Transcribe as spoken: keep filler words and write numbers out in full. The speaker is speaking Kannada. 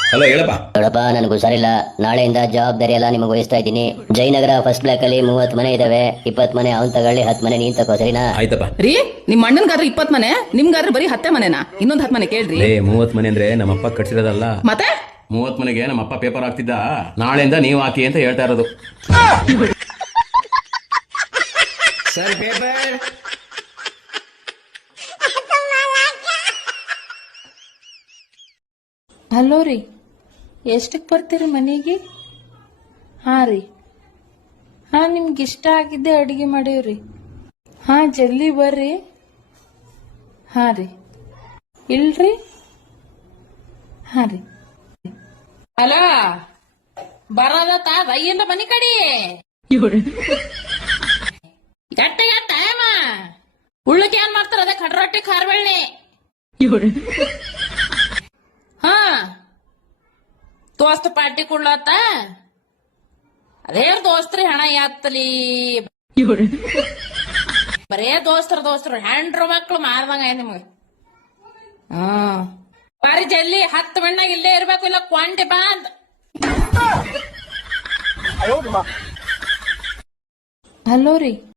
ಹಲೋ ಹೇಳಪ್ಪ. ನೋಡಪ್ಪ, ನನಗೆ ಹುಷಾರಿಲ್ಲ. ನಾಳೆಯಿಂದ ಜವಾಬ್ದಾರಿ ಎಲ್ಲ ನಿಮಗೆ ವಹಿಸ್ತಾ ಇದ್ದೀನಿ. ಜಯನಗರ ಫಸ್ಟ್ ಬ್ಲಾಕ್ ಅಲ್ಲಿ ಮೂವತ್ ಮನೆ ಇದಾವೆ. ಇಪ್ಪತ್ ಮನೆ ಅವ್ನ್ ತಗೊಳ್ಳಿ, ಹತ್ ಮನೆ ನೀನ್ ತಗೋ, ಸರಿನಾ? ಆಯ್ತಪ್ಪ. ರೀ, ನಿಮ್ ಅಣ್ಣನ್ಗಾದ್ರೆ ಇಪ್ಪತ್ ಮನೆ, ನಿಮ್ಗಾದ್ರೆ ಬರೀ ಹತ್ತೆ ಮನೆನಾ? ಇನ್ನೊಂದ್ ಹತ್ ಮನೆ ಕೇಳ್ರಿ. ಲೇ, ಮೂವತ್ ಮನೆ ಅಂದ್ರೆ ನಮ್ಮಪ್ಪ ಕಟ್ಸಿರೋದಲ್ಲ. ಮತ್ತೆ ಮೂವತ್ ಮನೆಗೆ ನಮ್ಮಪ್ಪ ಪೇಪರ್ ಹಾಕ್ತಿದ್ದ. ನಾಳೆಯಿಂದ ನೀವು ಹಾಕಿ ಅಂತ ಹೇಳ್ತಾ ಇರೋದು. Sir paper. ಹಲೋ ರೀ, ಎಷ್ಟಕ್ಕೆ ಬರ್ತೀರಿ ಮನೆಗೆ? ಹಾಂ ರೀ. ಹಾಂ, ನಿಮ್ಗೆ ಇಷ್ಟ ಆಗಿದ್ದೆ ಅಡುಗೆ ಮಾಡೀವ್ರಿ. ಹಾಂ, ಜಲ್ದಿ ಬರ್ರಿ. ಹಾಂ ರೀ, ಇಲ್ರಿ? ಹಾಂ ರೀ. ಅಲೋ, ಬರೋದತ್ತ ದಯ್ಯಿಂದ ಮನಿ ಕಡಿ ಎಟ್ಟ ಎಟ್ಟ ಟೈಮ ಉಳ್ಳಕ್ಕೆ ಏನ್ ಮಾಡ್ತಾರ? ಅದೇ ಕಡ್ರೊಟ್ಟಿ ಖಾರಬೆಳ್ಳಿ. ಹಾ, ದೋಸ್ತ ಪಾರ್ಟಿ ಕೊಡ್ಲತ್ತ. ಅದೇ ದೋಸ್ತ್ರಿ ಹಣ ಯಾತ್ತಲಿ, ಬರೇ ದೋಸ್ತರ ದೋಸ್ತರು ಹೆಂಡ್ರು ಮಕ್ಳು ಮಾರ್ದಂಗ ನಿಮ್ಗೆ. ಹ್ಮ್, ಬಾರಿ ಜಲ್ದಿ ಹತ್ತು ಮಣ್ಣಾಗ ಇಲ್ಲೇ ಇರ್ಬೇಕು, ಇಲ್ಲ ಕ್ವಾಂಟಿ ಬಂದ್. ಹಲೋ ರೀ.